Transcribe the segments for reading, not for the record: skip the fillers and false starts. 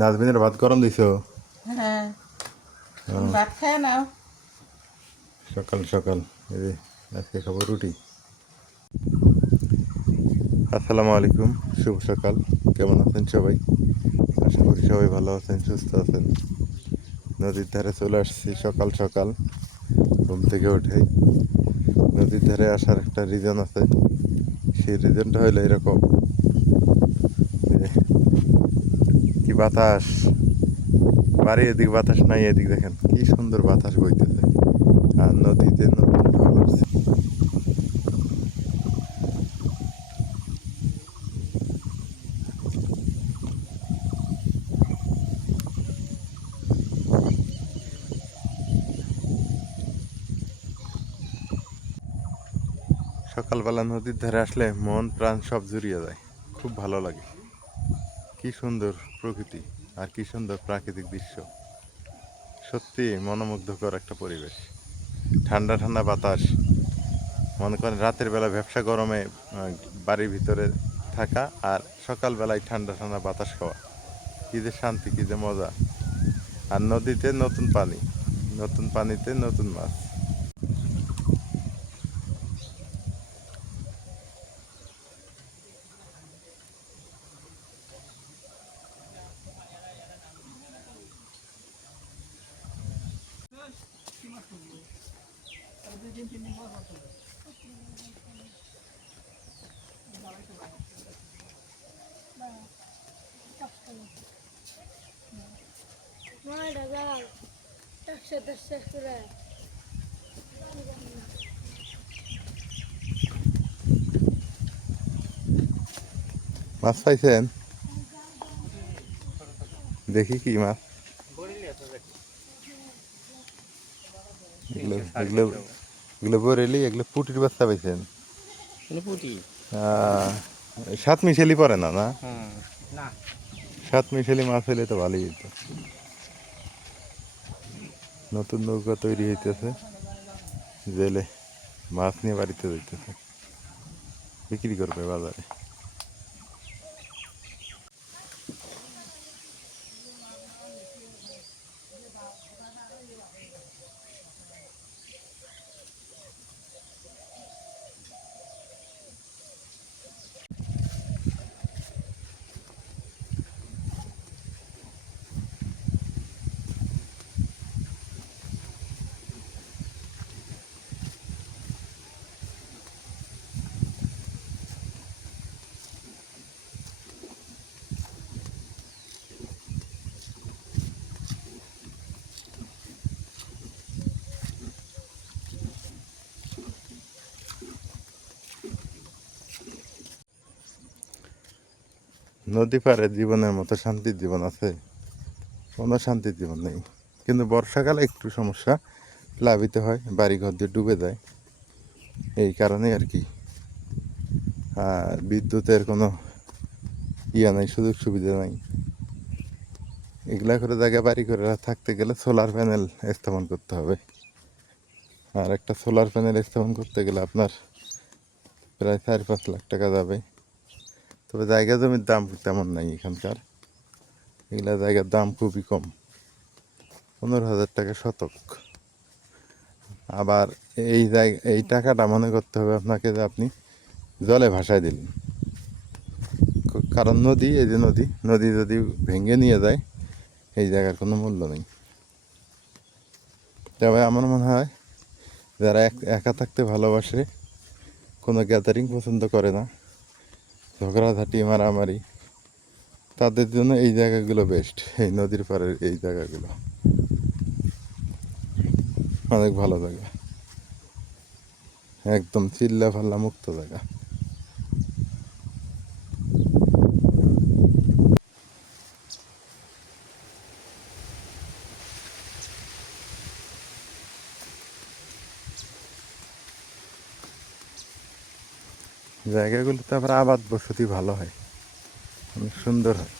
নাজমিনের ভাত গরম দিছো? হ্যাঁ, ভাত খায় নাও। সকাল সকাল এই যে আজকে খাবো রুটি। আসসালামু আলাইকুম, শুভ সকাল। কেমন আছেন সবাই? আশা করি সবাই ভালো আছেন, সুস্থ আছেন। নদীর ধারে চলে আসছি সকাল সকাল, ঘুম থেকে উঠেই। নদীর ধারে আসার একটা রিজন আছে, সেই রিজনটা হলো এরকম যে কি বাতাস, বাড়ি এদিক বাতাস নাই, এদিক দেখেন কি সুন্দর বাতাস বইতেছে আর নদীতে নতুন ঢল আসছে। সকালবেলা নদীর ধারে আসলে মন প্রাণ সব জুড়িয়ে যায়, খুব ভালো লাগে। কি সুন্দর প্রকৃতি আর কি সুন্দর প্রাকৃতিক দৃশ্য, সত্যি মনোমুগ্ধকর একটা পরিবেশ। ঠান্ডা ঠান্ডা বাতাস, মনে করেন রাতের বেলা ব্যবসা গরমে বাড়ির ভিতরে থাকা আর সকালবেলায় ঠান্ডা ঠান্ডা বাতাস খাওয়া, কি যে শান্তি, কি যে মজা। আর নদীতে নতুন পানি, নতুন পানিতে নতুন মাছ। মাছ পাইছেন? দেখি কি মাছ। এগুলো এগুলো এগুলো বরেলি, এগুলো পুটির বাচ্চা পাইছেন? সাত মিশালি পরে না না? সাত মিশালি মাছ হলে তো ভালোই হতো। নতুন নৌকা তৈরি হইতেছে, জেলে মাছ নিয়ে বাড়িতে যাইতেছে, বিক্রি করবে বাজারে। নদী পাড়ে জীবনের মতো শান্তির জীবন আছে? কোনো শান্তির জীবন নেই। কিন্তু বর্ষাকালে একটু সমস্যা, প্লাবিত হয়, বাড়িঘর দিয়ে ডুবে যায়, এই কারণেই আর কি। আর বিদ্যুতের কোনো ইয়া নাই, সুযোগ সুবিধা নাই। এগুলা করে জায়গায় বাড়ি করে থাকতে গেলে সোলার প্যানেল স্থাপন করতে হবে। আর একটা সোলার প্যানেল স্থাপন করতে গেলে আপনার প্রায় 4-5 লাখ টাকা যাবে। তবে জায়গা জমির দাম তেমন নাই এখানকার, এগুলা জায়গার দাম খুবই কম, 15,000 টাকা শতক। আবার এই টাকাটা মনে করতে হবে আপনাকে যে আপনি জলে ভাসায় দিলেন। কারণ নদী, এই যে নদী, নদী যদি ভেঙে নিয়ে যায় এই জায়গার কোনো মূল্য নেই। তবে আমার মনে হয় যারা একা থাকতে ভালোবাসে, কোনো গ্যাদারিং পছন্দ করে না, ঝগড়াঝাটি মারামারি, তাদের জন্য এই জায়গাগুলো বেস্ট। এই নদীর পাড়ের এই জায়গাগুলো অনেক ভালো জায়গা, একদম চিল্লা ফাল্লা মুক্ত জায়গা। জায়গাগুলোতে আবার আবাদ বসতি ভালো হয়, অনেক সুন্দর হয়।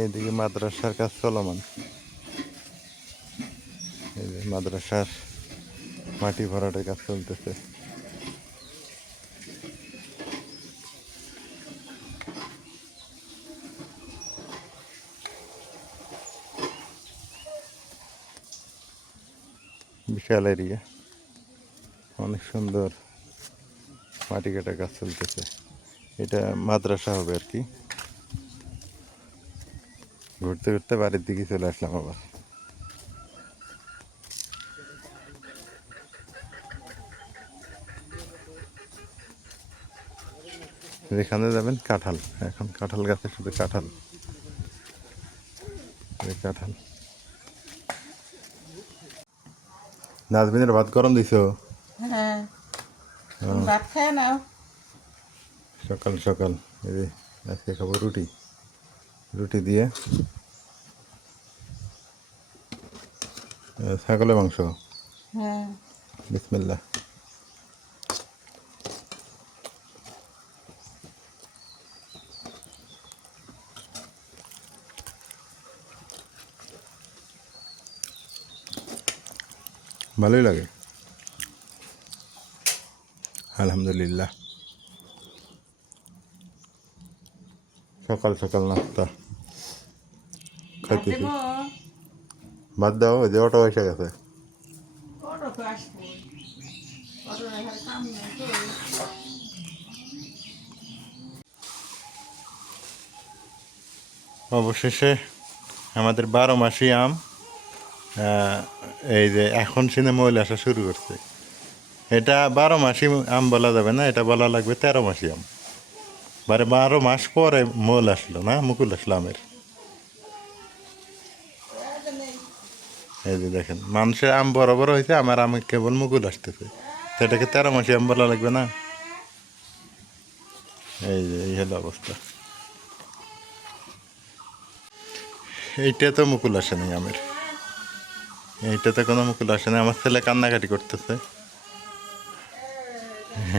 এইদিকে মাদ্রাসার কাজ চলমান। এই যে মাদ্রাসার মাটি ভরাটের কাজ চলতেছে। বিশাল এরিয়া, অনেক সুন্দর মাটি কাটা কাজ চলতেছে। এটা মাদ্রাসা হবে আর কি। ঘুরতে ঘুরতে বাড়ির দিকে চলে আসলাম আবার। যেখানে যাবেন কাঁঠাল, এখন কাঁঠাল গাছে শুধু কাঁঠাল, কাঁঠাল। নাজমিনের ভাত গরম দিছো? হ্যাঁ, তুমি ভাত খায় নাও। সকাল সকাল এই যে আজকে খাবো রুটি, রুটি দিয়ে ছাগলের মাংস। হ্যাঁ, বিসমিল্লাহ। ভালোই লাগে, আলহামদুলিল্লাহ। সকাল সকাল নাস্তা ভাত খাইতেছি। দেবো। বাদ দাও, ওই যে অটো এসে গেছে। অটো তো আসবো, অটো রাখার কাম নেই তো। অবশেষে আমাদের 12 মাসি আম এই যে এখন সিনে মৌল আসা শুরু করছে। এটা 12 মাসি আম বলা যাবে না, এটা বলা লাগবে 13 মাসি আম। 12 মাস পরে মৌল আসলো না, মুকুল আসলো আমের। এই যে দেখেন, মানুষের আম বড় বড় হয়েছে, আমার আম কেবল মুকুল আসতেছে। তো এটাকে 13 মাসি আম বলা লাগবে না? এই যে এই হলো অবস্থা। এইটা তো মুকুল আসে নাই আমের, এইটাতে কোনো মুকুল আসে না। আমার ছেলে কান্নাকাটি করতেছে,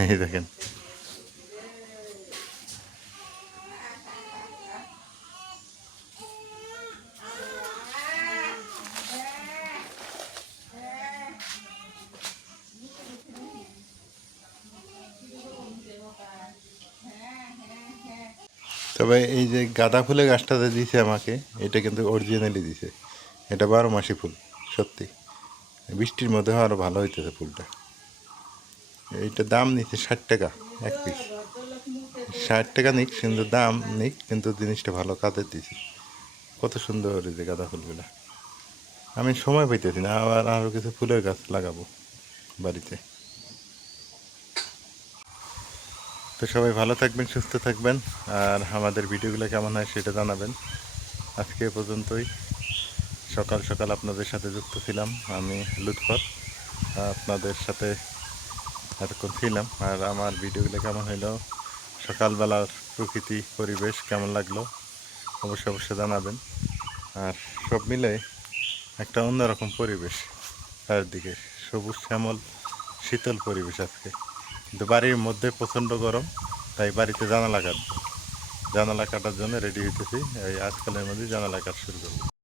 এই দেখেন। তবে এই যে গাঁদা ফুলের গাছটাতে দিছে আমাকে, এটা কিন্তু অরিজিনালি দিছে। এটা 12 মাসি ফুল, সত্যি। বৃষ্টির মধ্যে আরও ভালো হইতেছে ফুলটা। এইটা দাম নিচ্ছে 60 টাকা এক পিস। 60 টাকা নিক, কিন্তু দাম নিক, কিন্তু জিনিসটা ভালো কাজের দিছে। কত সুন্দর এই যে গাঁদা ফুলগুলা। আমি সময় পাইতেছি না, আবার আরও কিছু ফুলের গাছ লাগাবো বাড়িতে। তো সবাই ভালো থাকবেন, সুস্থ থাকবেন, আর আমাদের ভিডিওগুলো কেমন হয় সেটা জানাবেন। আজকে এ পর্যন্তই। সকাল সকাল আপনাদের সাথে যুক্ত ছিলাম আমি, লুৎফর। আপনাদের সাথে এতক্ষণ ছিলাম। আর আমার ভিডিওগুলো কেমন হইলো, সকালবেলার প্রকৃতি পরিবেশ কেমন লাগলো অবশ্যই অবশ্যই জানাবেন। আর সব মিলে একটা অন্যরকম পরিবেশ, চারদিকে সবুজ শ্যামল শীতল পরিবেশ আজকে। কিন্তু বাড়ির মধ্যে প্রচণ্ড গরম, তাই বাড়িতে জানালা কাটবো। জানালা কাটার জন্য রেডি হইতেছি। এই আজকালের মধ্যে জানালা কাটা শুরু করবো।